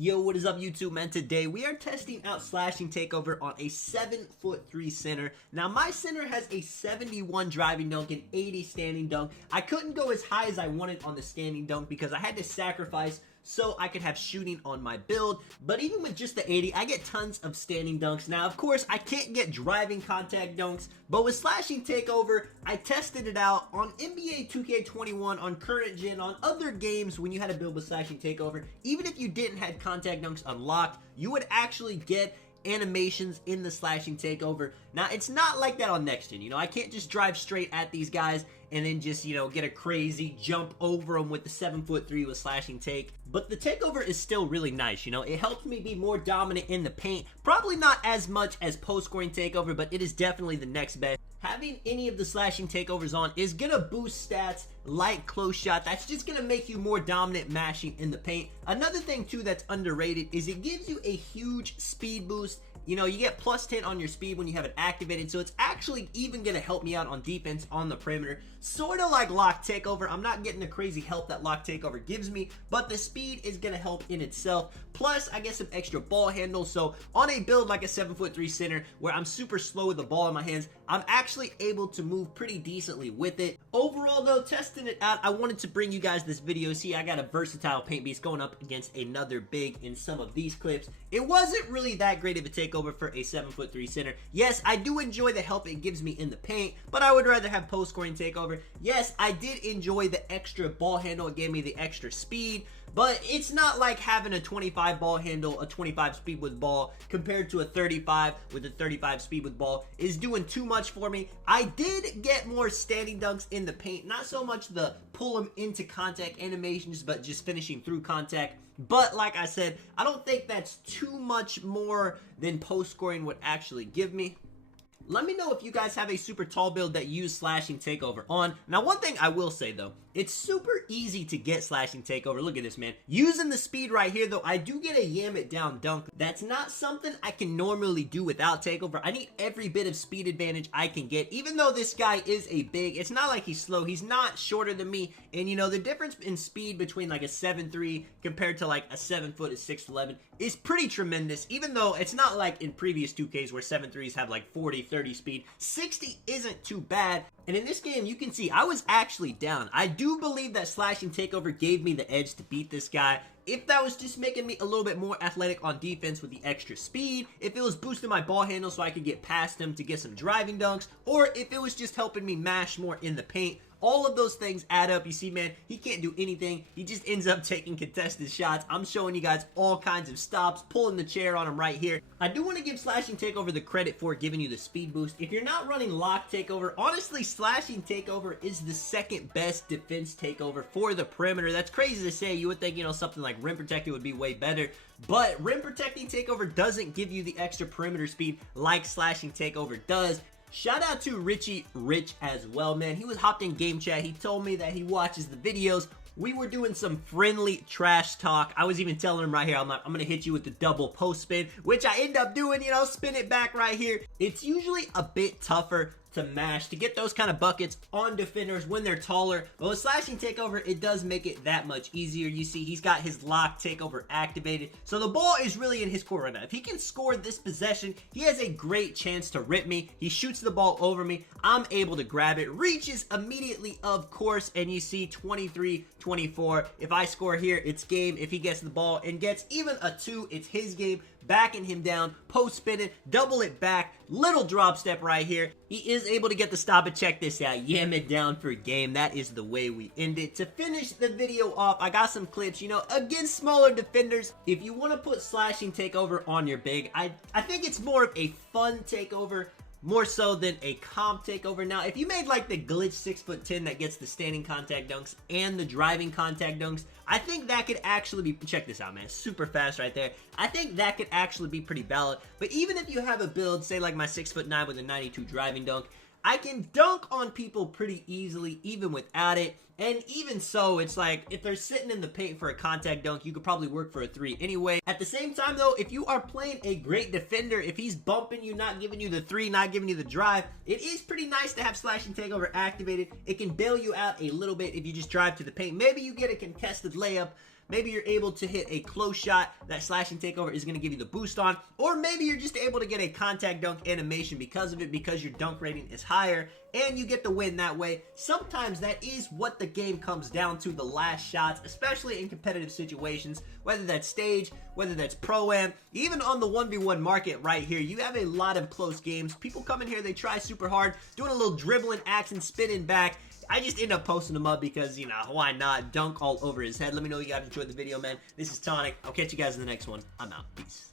Yo, what is up YouTube, man? Today we are testing out slashing takeover on a 7'3" center. Now my center has a 71 driving dunk and 80 standing dunk. I couldn't go as high as I wanted on the standing dunk because I had to sacrifice so I could have shooting on my build. But even with just the 80, I get tons of standing dunks. Now, of course, I can't get driving contact dunks, but with slashing takeover, I tested it out on NBA 2K21, on current gen, on other games when you had a build with slashing takeover. Even if you didn't have contact dunks unlocked, you would actually get animations in the slashing takeover. Now, it's not like that on next gen. I can't just drive straight at these guys and then just, get a crazy jump over them with the 7'3" with slashing take. But the takeover is still really nice, It helps me be more dominant in the paint. Probably not as much as post-scoring takeover, but it is definitely the next best. Having any of the slashing takeovers on is gonna boost stats like close shot. That's just gonna make you more dominant mashing in the paint. Another thing too that's underrated is it gives you a huge speed boost. You get plus 10 on your speed when you have it activated, so it's actually even going to help me out on defense on the perimeter. Sort of like lock takeover. I'm not getting the crazy help that lock takeover gives me, but the speed is going to help in itself. Plus, I get some extra ball handle, so on a build like a 7'3" center where I'm super slow with the ball in my hands, I'm actually able to move pretty decently with it. Overall though, testing it out, I wanted to bring you guys this video. See, I got a versatile paint beast going up against another big in some of these clips. It wasn't really that great of a takeover for a 7'3" center. Yes, I do enjoy the help it gives me in the paint, but I would rather have post-scoring takeover. Yes, I did enjoy the extra ball handle. It gave me the extra speed, but it's not like having a 25 ball handle, a 25 speed with ball, compared to a 35 with a 35 speed with ball is doing too much for me. I did get more standing dunks in the paint, not so much the pull them into contact animations, but just finishing through contact. But like I said, I don't think that's too much more than post scoring would actually give me. Let me know if you guys have a super tall build that you use slashing takeover on. Now, one thing I will say though, it's super easy to get slashing takeover. Look at this, man. Using the speed right here though, I do get a yam it down dunk. That's not something I can normally do without takeover. I need every bit of speed advantage I can get. Even though this guy is a big, it's not like he's slow. He's not shorter than me. And the difference in speed between like a 7'3" compared to like a 7 foot is 6'11" is pretty tremendous. Even though it's not like in previous 2Ks where 7'3s have like 40, 30 speed. 60 isn't too bad. And in this game, you can see I was actually down. I do believe that slashing takeover gave me the edge to beat this guy. If that was just making me a little bit more athletic on defense with the extra speed, if it was boosting my ball handle so I could get past him to get some driving dunks, or if it was just helping me mash more in the paint, all of those things add up. You see, man, he can't do anything. He just ends up taking contested shots. I'm showing you guys all kinds of stops, pulling the chair on him right here. I do want to give slashing takeover the credit for giving you the speed boost. If you're not running lock takeover, honestly, slashing takeover is the second best defense takeover for the perimeter. That's crazy to say. You would think, something like rim protected would be way better, but rim protecting takeover doesn't give you the extra perimeter speed like slashing takeover does. Shout out to Richie Rich as well, man. He was hopped in game chat. He told me that he watches the videos. We were doing some friendly trash talk. I was even telling him right here, I'm going to hit you with the double post spin, which I end up doing, spin it back right here. It's usually a bit tougher to mash, to get those kind of buckets on defenders when they're taller. But with slashing takeover, it does make it that much easier. You see, he's got his lock takeover activated. So the ball is really in his court right now. If he can score this possession, he has a great chance to rip me. He shoots the ball over me. I'm able to grab it. Reaches immediately, of course. And you see 23-24. If I score here, it's game. If he gets the ball and gets even a 2, it's his game. Backing him down, post spinning, double it back, little drop step right here. He is able to get the stop, and check this out. Yam it down for game. That is the way we end it. To finish the video off, I got some clips, against smaller defenders. If you want to put slashing takeover on your big, I think it's more of a fun takeover, more so than a comp takeover. Now, if you made like the glitch 6'10" that gets the standing contact dunks and the driving contact dunks, I think that could actually be, check this out, man, super fast right there. I think that could actually be pretty valid. But even if you have a build, say like my 6'9" with a 92 driving dunk, I can dunk on people pretty easily even without it. And even so, it's like, if they're sitting in the paint for a contact dunk, you could probably work for a 3 anyway. At the same time though, if you are playing a great defender, if he's bumping you, not giving you the 3, not giving you the drive, it is pretty nice to have slashing takeover activated. It can bail you out a little bit if you just drive to the paint. Maybe you get a contested layup, maybe you're able to hit a close shot that slashing takeover is going to give you the boost on, or maybe you're just able to get a contact dunk animation because of it, because your dunk rating is higher, and you get the win that way. Sometimes that is what the game comes down to, the last shots, especially in competitive situations, whether that's stage, whether that's pro-am, even on the 1v1 market right here. You have a lot of close games. People come in here, they try super hard, doing a little dribbling action, spinning back. I just end up posting them up because, you know, why not? Dunk all over his head. Let me know if you guys enjoyed the video, man. This is Tonic. I'll catch you guys in the next one. I'm out. Peace.